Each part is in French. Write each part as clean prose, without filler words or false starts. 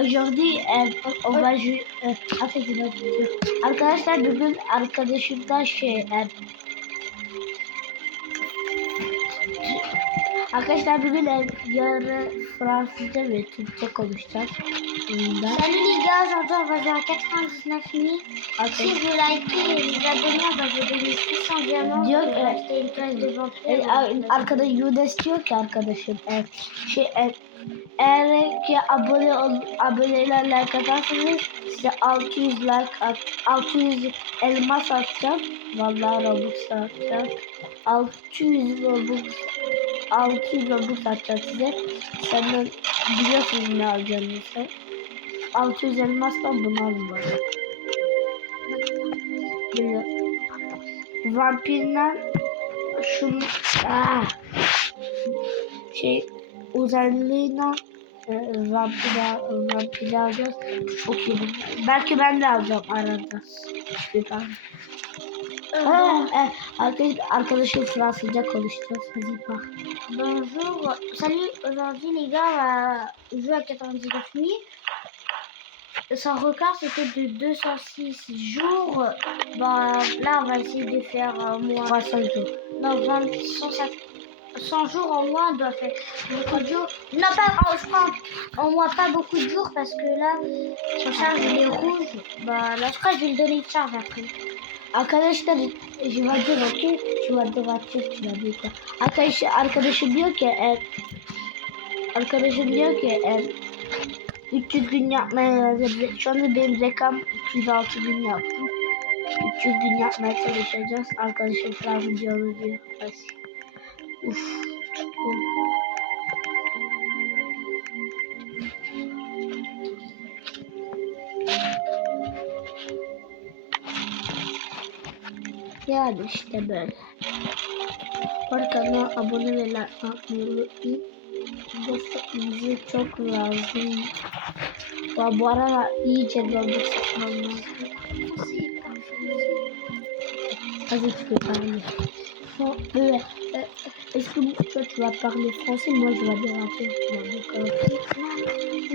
Aujourd'hui, on va jouer. Arkadaşlar bugün arkadaşımdan arkadaşlar bugün yarın Fransızca ve Türkçe konuşacağız. Salut les gars, aujourd'hui on va jouer à 99 000. Si vous likez et vous abonnez, on va vous donner 600 diamants Diyor pour acheter une place de vampire. Arkadaş Yudes diyor ki arkadaşım eğer ki aboneler like atarsanız size 600 elmas atacağım. Vallahi Robux atacağım. 600 Robux atacağım size. Senden biliyorsunuz ne alacağınızı. 600 elmastan bunu alın bana. Vampirler şunu uzanlığına vampir alacağız. Çok iyi. Belki ben de alacağım arada. Arkadaşım Fransızca konuşacağız. Hadi bak. Bonjour, salut, aujourd'hui les gars on va jouer à 99 000. Son record c'était de 206 jours. Bah, là on va essayer de faire moins 300 jours. Non, 100 jours en moins on doit faire beaucoup de jours. Non, pas, je prends en moins pas beaucoup de jours parce que là, son charge il est rouge. Bah, là, je crois que je vais lui donner une charge après. Arkadaşlar, je vais dire ok, je vais dire tu vas dire quoi. Arkadaşım diyor ki 300 gün yapmaya lazım. Şu anda benim zekam 206 gün yaptım. 300 gün yapmaya çalışacağız. Arkadaşım Fransızca olur diyor. Uf. Yani işte böyle. Kanala abone ve like atmayı unutmayın. Destekinizi çok lazım. Bu arada iyice Robux satmam lazım. Vas-y, tu peux parler. Est-ce que toi tu vas parler français? Moi je vais dire un truc.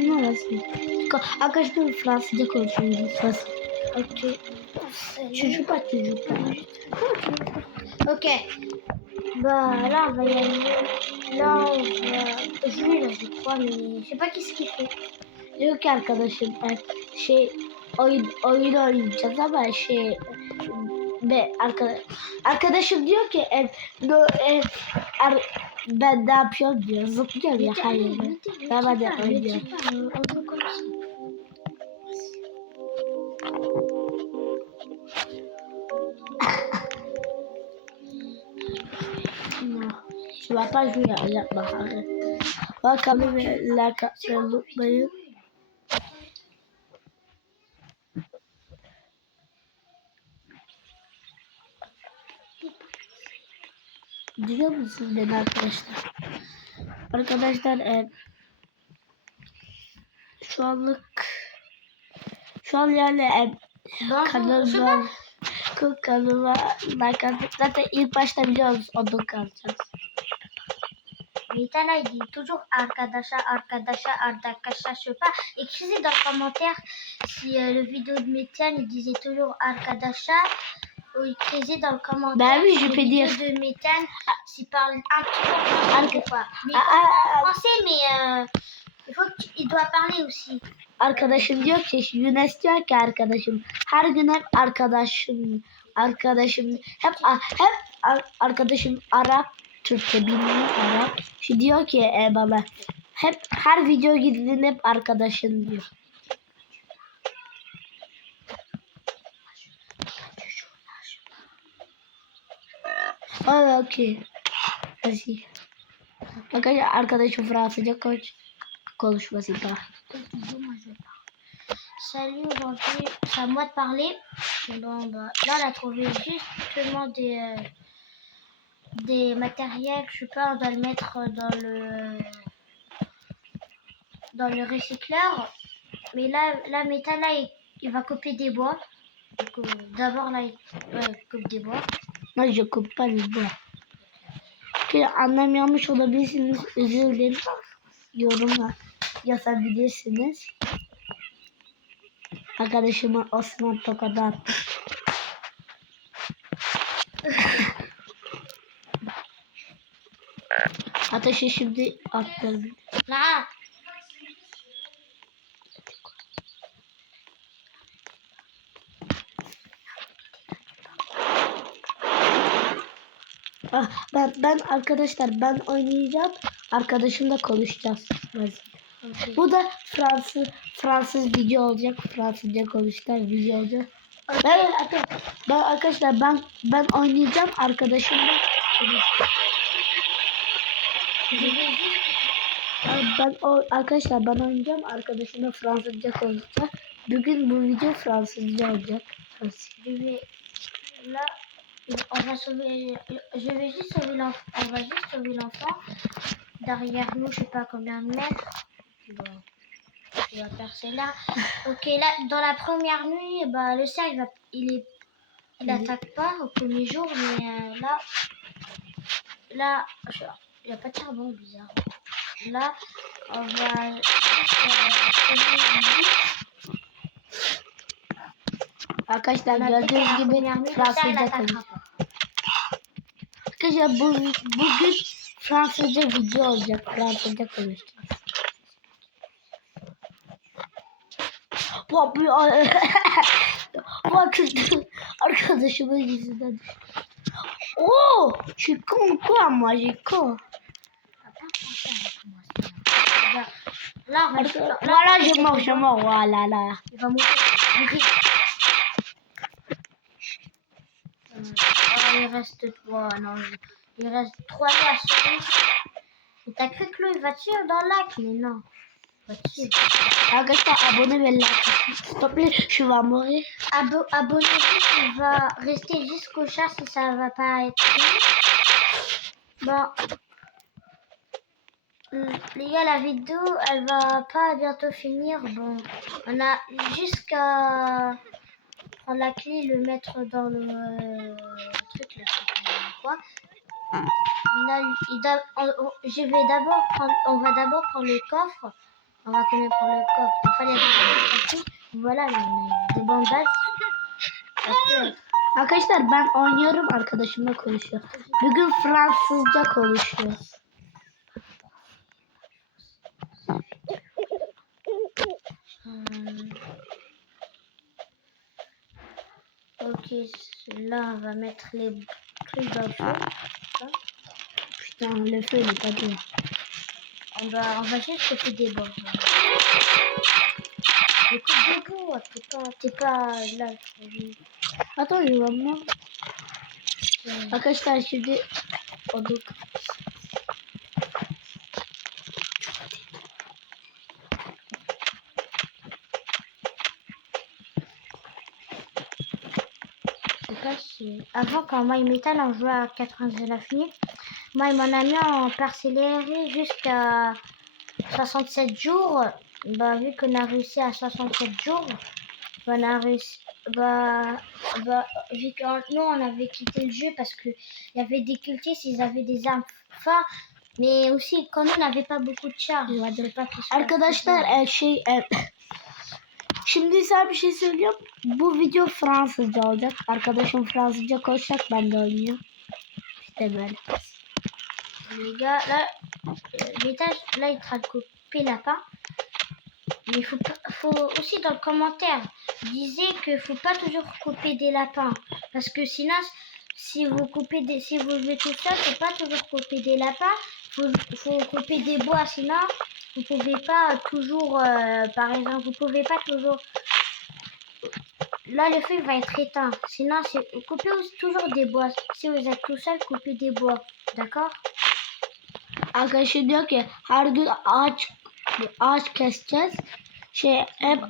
Non, vas-y. Arkadaşlar Fransızca konuşuyoruz. Ok. Tu joues pas. Ok. Bah là on va y aller. Là on va jouer là je crois mais je sais pas qu'est-ce qu'il fait. Diyor ki arkadaşım oyun oynayacağız ama arkadaşım diyor ki ben ne yapıyorum diyor. Zıplıyorum ya her yere. Ben de oynuyorum. Je vais pas jouer à la barre. Bakalım la unutmayın. Duyuyor musunuz beni arkadaşlar? Arkadaşlar şu an yani kanalıma zaten ilk başta biliyoruz onu kalacağız. Meta là il dit toujours arkadaşa, je sais pas. Écrivez dans le commentaire si le vidéo de Métiane il disait toujours arkadaşa ou écrivez dans le commentaire Ben oui, si je le peux vidéo dire. de Métiane s'il parle un petit peu français ou pas. Mais en français mais il doit parler aussi. Arkadaşım diyor ki Yunus diyor ki her gün hep arkadaşım hep arkadaşım Arap Türkçe bilmiyor Arap. Diyor ki bana hep her video gidin hep arkadaşın diyor. Okey. Hadi. Bakın arkadaşım Fransızca konuşması da. Salut, aujourd'hui, c'est à moi de parler. Bon, bah, là, on a trouvé justement des matériels. Je sais pas, on doit le mettre dans le recycleur. Mais là Méta, là, il va couper des bois. D'abord, là, il coupe des bois. Moi, je coupe pas les bois. Annem yanlış olabilirsiniz. Özür dilerim. Yorumlar. yazabilirsiniz. Arkadaşıma Osman tokadı attı. Ateşi şimdi attım. Là. Ben arkadaşlar ben oynayacağım. Arkadaşımla konuşacağız. Okay. Bu da Fransız video olacak. Fransızca konuşacağız video olacak. Ben arkadaşlar ben oynayacağım. Arkadaşımla konuşacağım. Arkadaşlar ben oynayacağım. Arkadaşımla Fransızca konuşacağım. Bugün bu video Fransızca olacak. Là, on va sauver. Je vais juste sauver l'enfant. On va juste sauver l'enfant. Derrière nous, je sais pas combien de mètres. Bon, il va percer là. Ok, là, dans la première nuit, bah, le cerf, il attaque pas au premier jour, mais là, il n'y a pas de charbon, bizarre. Là, on va juste sauver lui. Arkadaşlar gördüğünüz gibi Fransızca konuşuyor. Arkadaşlar bugün Fransızca video olacak. Fransızca konuşacağız. Bak arkadaşımın yüzünden düştü. Oh, je suis con quoi moi, j'ai con. Là, on va Voilà, je mors, voilà là. Il va mourir. Oh, il reste 3. Non, il reste 3 à sauver. Et t'as cru que l'eau il va te suivre dans le lac, mais non. Il va te suivre. Arkadaşlar abone ve like. S'il te plaît, je vais mourir. Abonnez-vous, il va rester jusqu'au chat si ça va pas être fini. Bon. Les gars, la vidéo, elle va pas bientôt finir. Bon, on a jusqu'à prendre la clé, le mettre dans le truc là, je sais pas quoi. Là, je vais d'abord prendre, on va d'abord prendre le coffre. On va quand même prendre le coffre. Il fallait prendre. Voilà, là, on a des bandages. Arkadaşlar ben oynuyorum, arkadaşımla konuşuyor. Bugün Fransızca konuşuyoruz. Ok, là on va mettre les trucs dans le feu. Putain, le feu il est pas bien. On va juste couper des bords. Je coupe des bords, t'es pas là. Attends, je vais moi. Arkadaşlar şimdi oduk. Avant, quand moi et Métal on jouait à 99 minutes, moi et mon ami on persévérait jusqu'à 67 jours. Bah, vu qu'on a réussi à 67 jours, bah, on a réussi. Vu que nous on avait quitté le jeu parce qu'il y avait des cultistes, ils avaient des armes fortes, mais aussi quand nous on n'avait pas beaucoup de charge. Arkadaşlar şimdi size bir şey söyleyeyim. Bu video Fransızca olacak. Arkadaşım Fransızca konuşacak, ben de oynayacağım. İşte böyle. Les gars, là, l'étage, là, il sera coupé lapin. Mais il faut aussi dans le commentaire, disez que faut pas toujours couper des lapins. Parce que sinon, si vous jouez tout seul, faut pas toujours couper des lapins. Faut couper des bois, sinon, vous pouvez pas toujours, par exemple, vous pouvez pas toujours... Là, le feu va être éteint. Sinon, coupez toujours des bois. Si vous êtes tout seul, coupez des bois. D'accord? Arkadaşım diyor ki her gün ağaç keseceğiz. Hep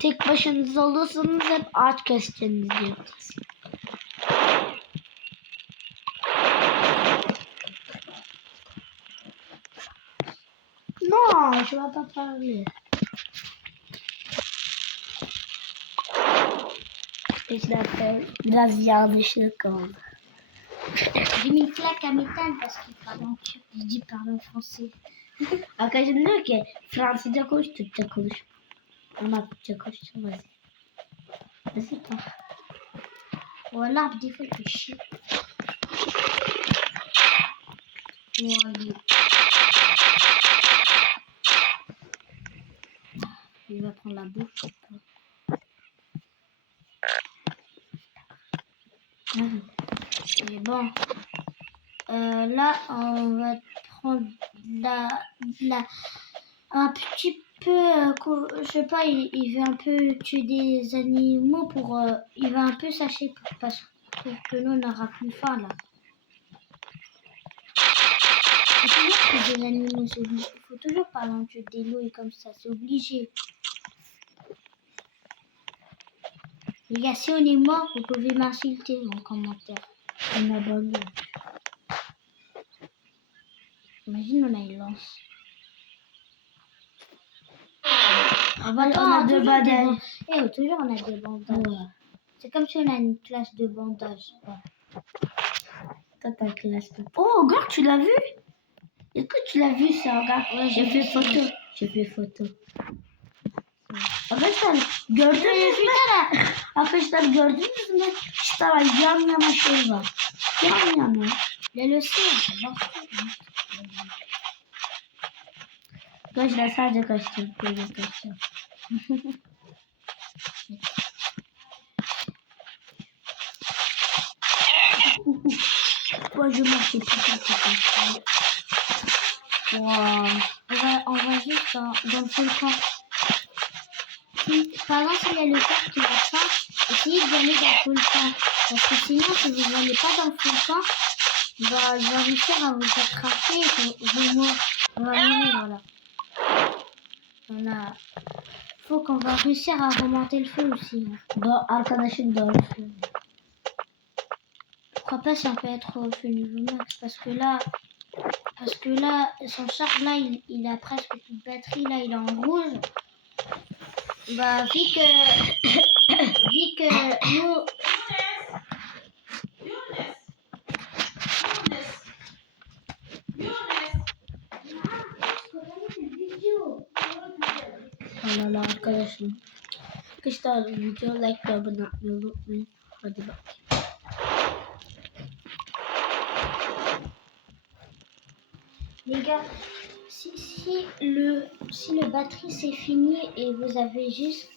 tek başınıza olursanız hep ağaç keseceğiniz diyor. Non, je vais pas parler. Biraz yanlışlık oldu. J'ai mis une claque à métal parce qu'il parle en turc. Je dis parle en français. Arkadaşım diyor ki Fransızca konuş, Türkçe konuş. Ama Türkçe konuşacağım. Vas-y, pas. Ouais, l'arbre, des fois, il fait chier. Ouais, allez. Il va prendre la bouffe. Et bon. Là, on va prendre un petit peu, je sais pas, il veut un peu tuer des animaux pour, il va un peu sacher pour que nous on n'aura plus faim là. Il faut toujours tuer des animaux, c'est obligé. Il faut toujours pas en tuer des loups et comme ça, c'est obligé. Les gars, si on est mort, vous pouvez m'insulter en commentaire. On abandonne. Imagine, on a une lance. On a deux bandages. Toujours on a des bandages. Ouais. C'est comme si on a une classe de bandages. Toi, ta classe. Oh, regarde, tu l'as vu? Est-ce que tu l'as vu ça? Regarde, Ouais, j'ai fait photo. J'ai fait photo. Arkadaşlar gördünüz mü? Arkadaşlar gördünüz mü? İşte var yan yana şey var. Yan yana. Le sait. Arkadaşlar sadece kaçtım. Böyle kaçtım. Moi je marche tout. Wow. On va juste dans le volcan. Par exemple, s'il y a le père qui va faim, essayez d'aller dans le volcan. Parce que sinon, si vous n'allez pas dans le volcan, bah, il va réussir à vous attraper et vous mourir. On va mourir, voilà. Faut qu'on va réussir à remonter le feu aussi. Arkadaşım doğru söylüyor. Je crois pas si on peut être au feu niveau max parce que là, son char là, il a presque plus de batterie, là, il est en rouge. Bah, vu que nous... Oh là là arkadaşım. Arkadaşlar video like ve abone olmayı unutmayın. Hadi bak. Les gars, si le batterie c'est fini et vous avez juste...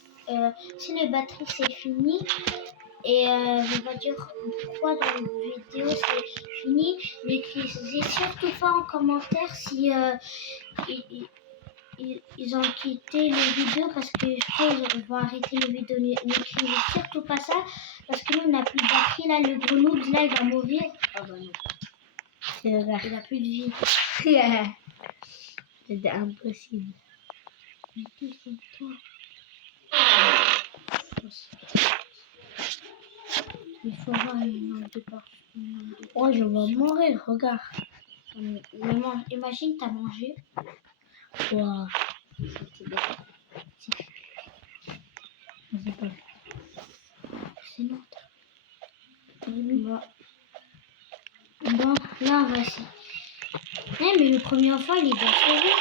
si le batterie c'est fini et je vais dire pourquoi dans la vidéo c'est fini, n'écrivez surtout pas en commentaire si ils ont quitté les vidéos parce que je crois qu'ils vont arrêter les vidéos. N'écrivez surtout pas ça parce que nous on n'a plus de batterie là, le gros noob là il va mourir. Oh bah non. C'est vrai. Il a plus de vie. C'était impossible. Mais qui c'est toi? Il faut voir une départ. Oh, je vais mourir, regarde. Imagine, t'as mangé. Wow. Sinon, bon, là, on va essayer. Mais le premier enfant, il est déjà sauvé.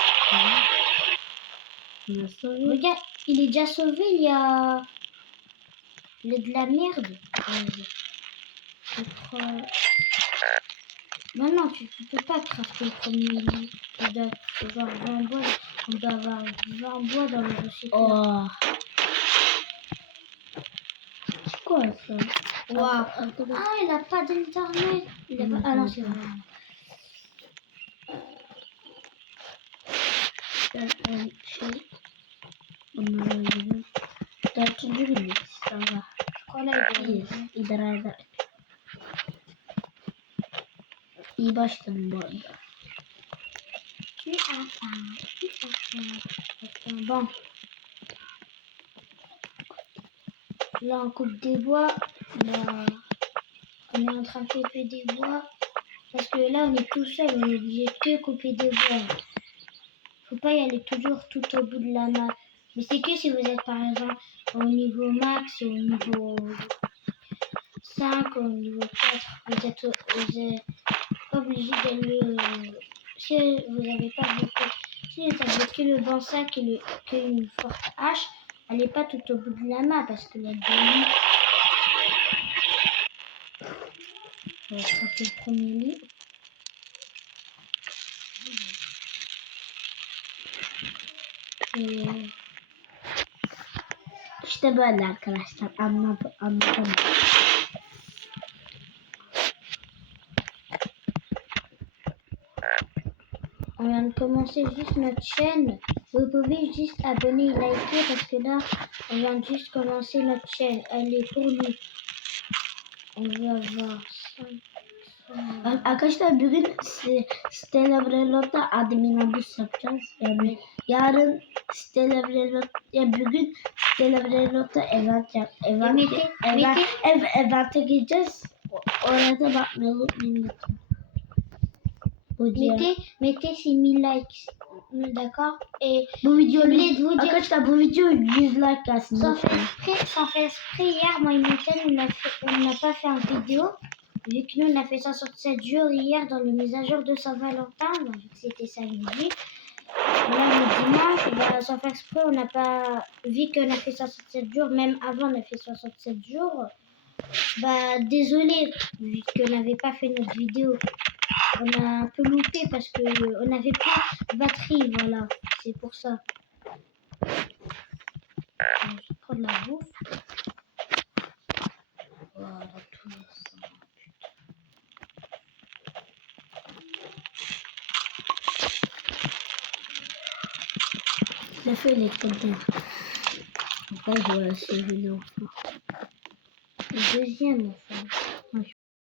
On a sauvé. Regarde, il est déjà sauvé, il y a de la merde. Non, tu peux pas crafter le premier lit. On doit avoir 20 bois. On doit avoir 20 bois dans le recyclage. Oh. C'est quoi ça? Waouh. Ah, il a pas d'internet. Ah non, c'est vrai. T'as toujours une ça va. Quoi là, il drag. İyi başladım bu arada. Tu as faim. Bon. Là, on coupe des bois. Là, on est en train de couper des bois. Parce que là, on est tout seul. On est obligé de couper des bois. Faut pas y aller toujours tout au bout de la map. Mais c'est que si vous êtes par exemple au niveau max, au niveau 5, au niveau 4, vous êtes pas obligé d'aller... si vous n'avez pas beaucoup Si, ça veut dire que le bon sac et qu'une forte hache, elle n'est pas tout au bout de la main parce que la demi. Ça fait le premier lit. Et İşte böyle arkadaşlar anladım. on vient de commencer juste notre chaîne. Vous pouvez juste abonner et liker parce que là, on vient de juste commencer notre chaîne. Elle est pour nous. On va voir ça. Arkadaşlar bugün Stella Brelot'ta admin abus yapacağız. Yani yarın Stella Brelot ya bugün Stella Brelot'ta evente gireceğiz. Orada bakmayı unutmayın lütfen. Mettez 6000 likes. D'accord? Et Bu video je voulais vous dire, arkadaşlar bu video 100 like gelsin. sans faire exprès, hier, moi et Mithel, on n'a pas fait une vidéo. Vu que nous, on a fait ça sur 7 jours hier dans le mise à jour de Saint-Valentin, vu que c'était samedi. Là, le dimanche, bah, sans faire exprès, on n'a pas. Vu qu'on a fait ça sur 7 jours, même avant, on a fait 67 jours. Bah, désolé, vu qu'on n'avait pas fait notre vidéo. On a un peu loupé parce qu'on n'avait pas de batterie, voilà. C'est pour ça. Je vais prendre la bouffe. Voilà, tout ça. Le feu il est content. Pourquoi je vois ce jeu enfant? Le deuxième, enfin.